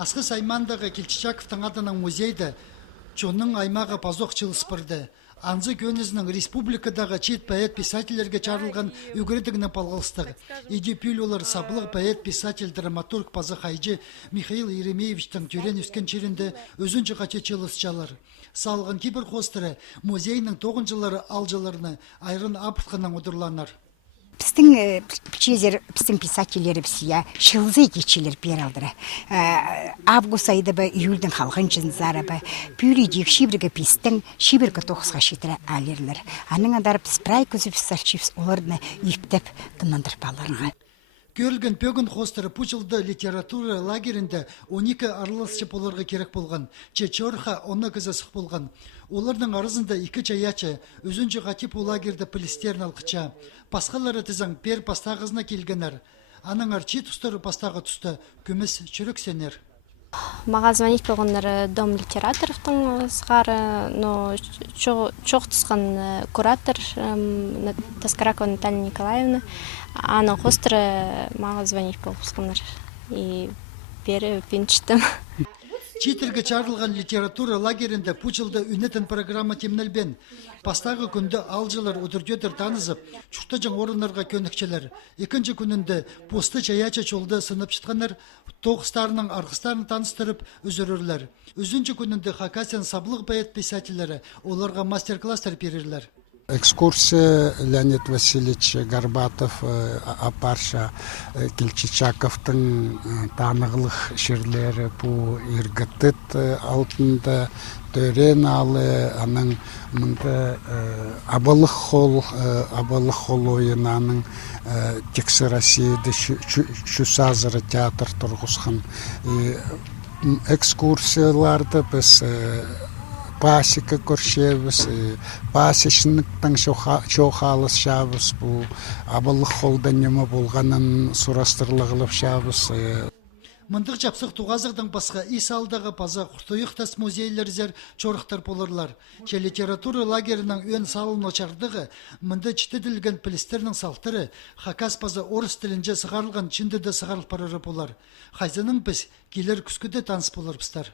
Асқы Саймандағы Келчичаковтың адының музейді чонның аймағы пазоқ чылыспырды. Анзы көнізінің республикадағы чет поэт-писательерге чарылған үгірдігіні палғылыстығы. Иди пүлілер сабылық поэт-писатель драматург пазы хайжы Михаил Еремеевичтің түрен үскен черінде өзінші қаче чылысчалар. Салғын кибір қостыры музейінің 9 жылары алжыларыны айрын апытқынан ұдырланар. Біздің біздің писательері бізге шылзы кечелер бералдыры. Август айда ба, июльдің халғын жынзары ба, пүлейдек шибіргі пистің, шибіргі тоқысға шетірі әлерлер. Аның адар біз прай көзі писарчивс оларыны ептеп дымандыр баларыға. Көрілген пөгін қостыры пучылды литература лагерінде 12 арылысшы болырға керек болған. Чечорха оны кізісік болған. Олардың арызында 2 чаячы, өзінші қатип о лагерді пілістерін алқыча. Пасқалары тізің пер пастағызына келгенер. Аның арчи тұстары пастағы тұсты, күміс чүрік сенер. Маға звонить болғандар Дом литераторовтың сғары, но чоқ тұсқан куратор Таскаракова Наталья Николаевна. Ана қостыры маға звонить болғандар. И бері пенчіштім. Читерге чарылған литература лагерінде пучылды үнетін программа темнелбен. Пастағы күнді алжылар өдірдетір танызып, чүқтажың орынларға көнікчелер. Екінші күнінде посты чаяча чолды сынып шытқанар, тоғыстарының арқыстарын таныстырып үзірірлер. Үзінші күнінде Хакасиян саблық бәйет писателері оларға мастер-кластар берерлер. Экскурсия Леонид Васильевич Горбатов апарша Келчичаковтың танығылық шерлері бұл иргатыт алтында төрен алы, аның мұнда абалық хол ойынаның тексы Россияда шүсазыры театр тұрғысқан. Экскурсияларды біз пасека көршебіз, пасечнықтың чоқалыс шабыз, бұл абылық қолда немі болғанын сұрастырлығылып шабыз. Мындық жапсық туғазырдың басқа ис алдағы паза құқтойықтас музейлерзер чорықтар болырлар. Че литература лагерінің өн салын очардығы, мынды чітеділген пілістерінің салтыры, Хакас паза орыс тілінже сығарылған чинді де сығарыл парары болар. Хайзаның біз келер күскіде таныс болар бістар.